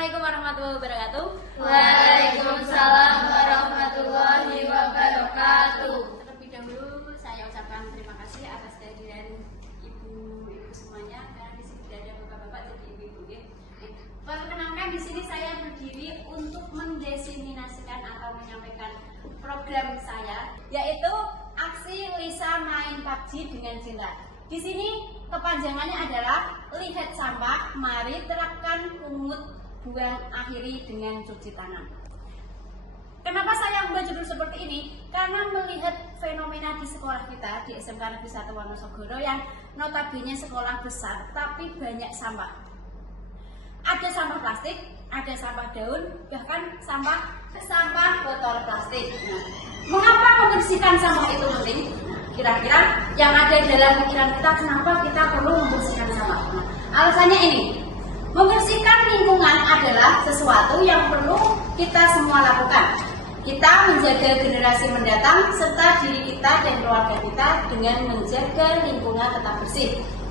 Assalamualaikum warahmatullahi wabarakatuh. Waalaikumsalam warahmatullahi wabarakatuh. Terlebih dahulu saya ucapkan terima kasih atas kehadiran ibu-ibu semuanya, karena di sini tidak ada bapak-bapak jadi ibu-ibu ya. Perkenalkan, di sini saya berdiri untuk mendiseminasikan atau menyampaikan program saya, yaitu aksi Lisa main PUBG dengan cinta. Di sini kepanjangannya adalah lihat sampah, mari terapkan pungut, buang, akhiri dengan cuci tangan. Kenapa saya membuat judul seperti ini? Karena melihat fenomena di sekolah kita di SMK Negeri 1 Wonosobo yang notabene sekolah besar tapi banyak sampah. Ada sampah plastik, ada sampah daun, bahkan sampah botol plastik. Nah, mengapa membersihkan sampah itu penting? Kira-kira yang ada dalam pikiran kita, kenapa kita perlu membersihkan sampah? Nah, alasannya ini, membersihkan lingkungan adalah sesuatu yang perlu kita semua lakukan. Kita menjaga generasi mendatang serta diri kita dan keluarga kita dengan menjaga lingkungan tetap bersih.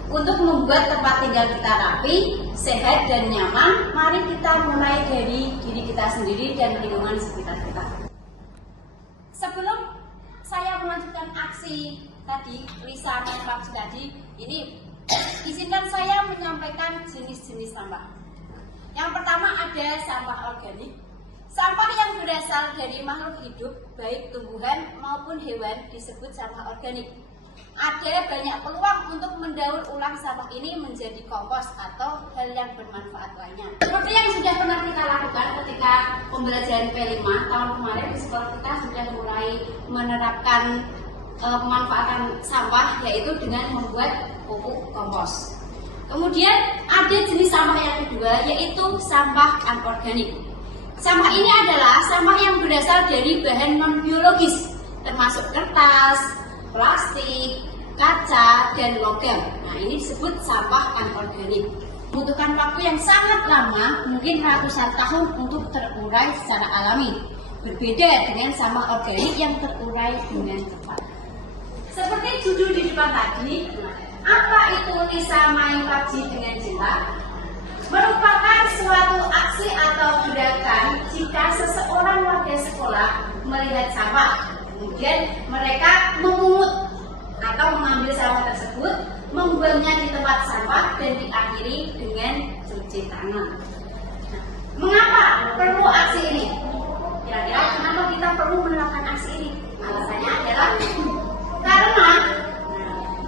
Untuk membuat tempat tinggal kita rapi, sehat dan nyaman, mari kita mulai dari diri kita sendiri dan lingkungan sekitar kita. Sebelum saya melanjutkan aksi tadi, Lisa main PUBG tadi, ini izinkan saya menyampaikan jenis-jenis sampah. Yang pertama ada sampah organik. Sampah yang berasal dari makhluk hidup, baik tumbuhan maupun hewan, disebut sampah organik. Ada banyak peluang untuk mendaur ulang sampah ini menjadi kompos atau hal yang bermanfaat lainnya. Seperti yang sudah pernah kita lakukan ketika pembelajaran P5 tahun kemarin, di sekolah kita sudah mulai menerapkan pemanfaatan sampah, yaitu dengan membuat pupuk kompos. Kemudian ada jenis sampah yang kedua, yaitu sampah anorganik. Sampah ini adalah sampah yang berasal dari bahan non-biologis, termasuk kertas, plastik, kaca, dan logam. Nah, ini disebut sampah anorganik. Membutuhkan waktu yang sangat lama, mungkin ratusan tahun untuk terurai secara alami. Berbeda dengan sampah organik yang terurai dengan cepat. Seperti judul di depan tadi, apa itu Lisa main PUBG dengan cinta? Merupakan suatu aksi atau gerakan jika seseorang warga sekolah melihat sampah, kemudian mereka memungut atau mengambil sampah tersebut, membuangnya di tempat sampah dan diakhiri dengan cuci tangan. Mengapa perlu aksi ini? Kira-kira kenapa kita perlu menerapkan aksi ini? Alasannya adalah karena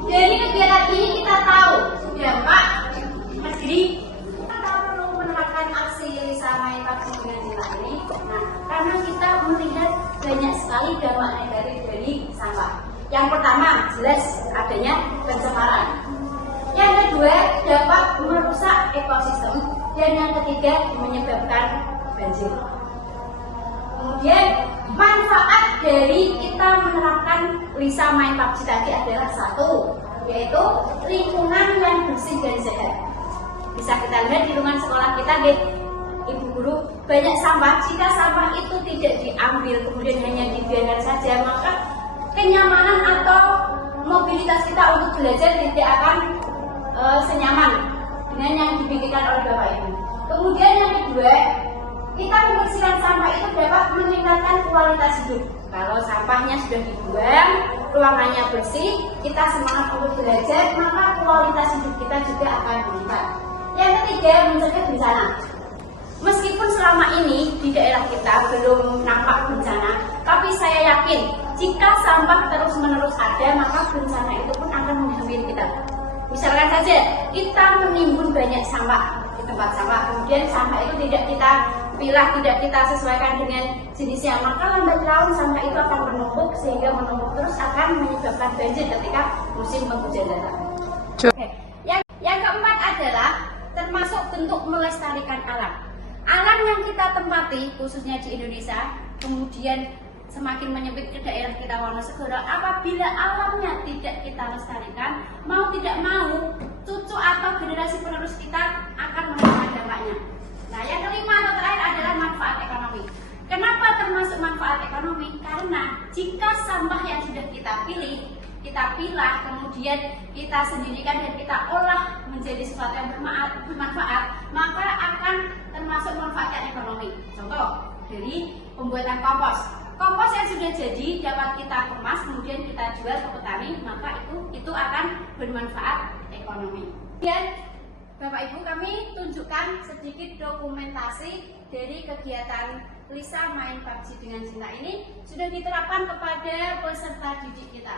dari kegiatan ini kita tahu dampak negeri. Kita perlu menerapkan aksi Lisa main PUBG dengan cinta ini. Nah, karena kita melihat banyak sekali dampak negatif dari sampah. Yang pertama, jelas adanya pencemaran. Yang kedua, dapat merusak ekosistem. Dan yang ketiga, menyebabkan banjir. Kemudian, manfaat dari kita menerapkan Lisa main PUBG tadi adalah satu, yaitu lingkungan yang bersih dan sehat. Bisa kita lihat di lingkungan sekolah kita, ibu guru, banyak sampah. Jika sampah itu tidak diambil kemudian hanya dibiarkan saja, maka kenyamanan atau mobilitas kita untuk belajar tidak akan senyaman dengan yang dipikirkan oleh Bapak Ibu. Kemudian yang kedua, kita membersihkan sampah itu dapat meningkatkan kualitas hidup. Kalau sampahnya sudah dibuang, ruangannya bersih, kita semangat untuk belajar, maka kualitas hidup kita juga akan meningkat. Yang ketiga, mencegah bencana. Meskipun selama ini di daerah kita belum nampak bencana, tapi saya yakin jika sampah terus-menerus ada, maka bencana itu pun akan menghampiri kita. Misalkan saja kita menimbun banyak sampah di tempat sampah, kemudian sampah itu tidak kita pilah, tidak kita sesuaikan dengan jenisnya, maka lambat laun sampah itu akan menumpuk, sehingga menumpuk terus akan menyebabkan banjir ketika musim penghujan datang. Oke. Yang keempat adalah termasuk bentuk melestarikan alam. Alam yang kita tempati, khususnya di Indonesia, kemudian semakin menyempit ke daerah kita Wonosobo, apabila alamnya tidak kita lestarikan, mau tidak mau, cucu atau generasi penerus kita akan merasakan dampaknya. Nah, yang kelima atau terakhir adalah manfaat ekonomi. Kenapa termasuk manfaat ekonomi? Karena jika sampah yang sudah kita pilih kita pilah, kemudian kita sendirikan dan kita olah menjadi sesuatu yang bermanfaat, maka akan termasuk manfaat ekonomi. Contoh dari pembuatan kompos. Kompos yang sudah jadi dapat kita kemas, kemudian kita jual ke petani, maka itu akan bermanfaat ekonomi. Dan Bapak Ibu, kami tunjukkan sedikit dokumentasi dari kegiatan Lisa Main PUBG dengan Cinta ini sudah diterapkan kepada peserta didik kita.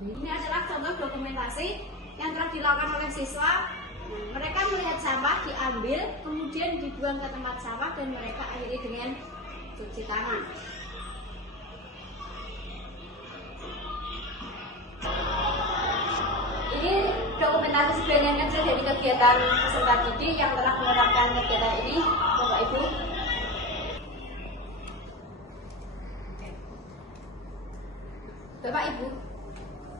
Ini adalah contoh dokumentasi yang telah dilakukan oleh siswa. Mereka melihat sampah diambil, kemudian dibuang ke tempat sampah dan mereka akhiri dengan cuci tangan. Ini dokumentasi sebagian kecil dari kegiatan peserta didik yang telah menerapkan kegiatan ini, Bapak Ibu. Bapak Ibu,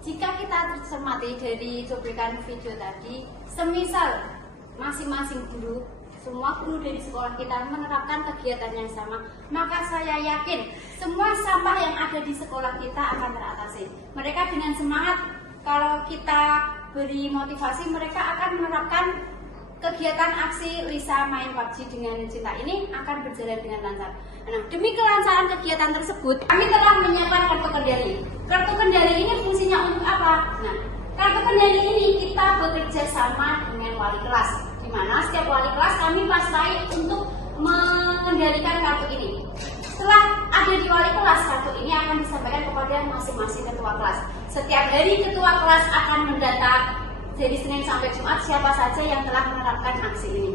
jika kita cermati dari cuplikan video tadi, semisal masing-masing guru, semua guru dari sekolah kita menerapkan kegiatan yang sama, maka saya yakin semua sampah yang ada di sekolah kita akan teratasi. Mereka dengan semangat, kalau kita beri motivasi, mereka akan menerapkan kegiatan aksi Lisa Main PUBG dengan Cinta ini akan berjalan dengan lancar. Nah, demi kelancaran kegiatan tersebut, kami telah menyiapkan kartu kendali. Kartu kendali ini fungsinya untuk apa? Nah, kartu kendali ini kita bekerja sama dengan wali kelas, di mana setiap wali kelas kami pasrai untuk mengendalikan kartu ini. Setelah ada di wali kelas, kartu ini akan disampaikan kepada masing-masing ketua kelas. Setiap hari ketua kelas akan mendata dari Senin sampai Jumat siapa saja yang telah menerapkan aksi ini.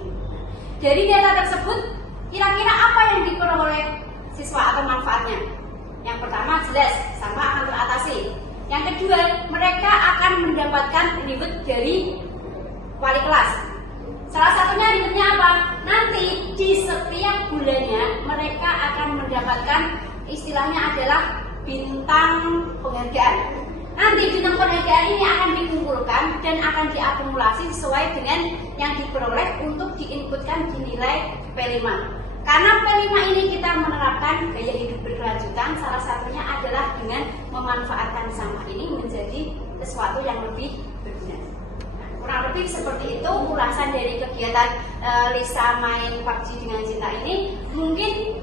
Dari data tersebut, kira-kira apa yang diperoleh siswa atau manfaatnya? Yang pertama jelas, sampah akan teratasi. Yang kedua, mereka akan mendapatkan reward dari wali kelas. Salah satunya rewardnya apa? Nanti di setiap bulannya mereka akan mendapatkan istilahnya adalah bintang penghargaan. Nanti bintang penghargaan ini akan dikumpulkan dan akan diakumulasi sesuai dengan yang diperoleh untuk diinputkan di nilai P5. Karena P5 ini kita menerapkan gaya hidup berkelanjutan, salah satunya adalah dengan memanfaatkan sampah ini menjadi sesuatu yang lebih berguna. Nah, kurang lebih seperti itu ulasan dari kegiatan Lisa Main PUBG dengan Cinta ini. Mungkin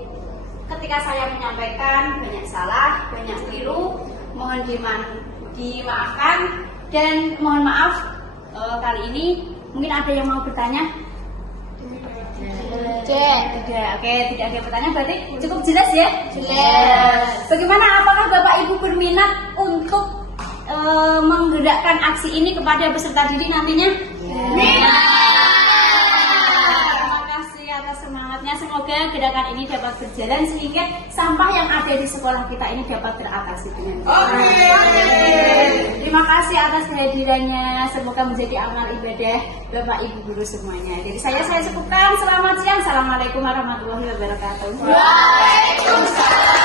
ketika saya menyampaikan banyak salah, banyak keliru, mohon dimaafkan dan mohon maaf kali ini mungkin ada yang mau bertanya. Tidak, oke, tidak ada pertanyaan, berarti cukup jelas ya? Jelas. Bagaimana, apakah Bapak Ibu berminat untuk menggerakkan aksi ini kepada peserta didik nantinya? Terima kasih atas semangatnya. Semoga gerakan ini dapat berjalan sehingga sampah yang ada di sekolah kita ini dapat teratasi dengan Terima kasih atas kehadirannya. Semoga menjadi amal ibadah Bapak Ibu guru semuanya. Jadi saya cukupkan. Selamat siang. Assalamualaikum warahmatullahi wabarakatuh. Waalaikumsalam.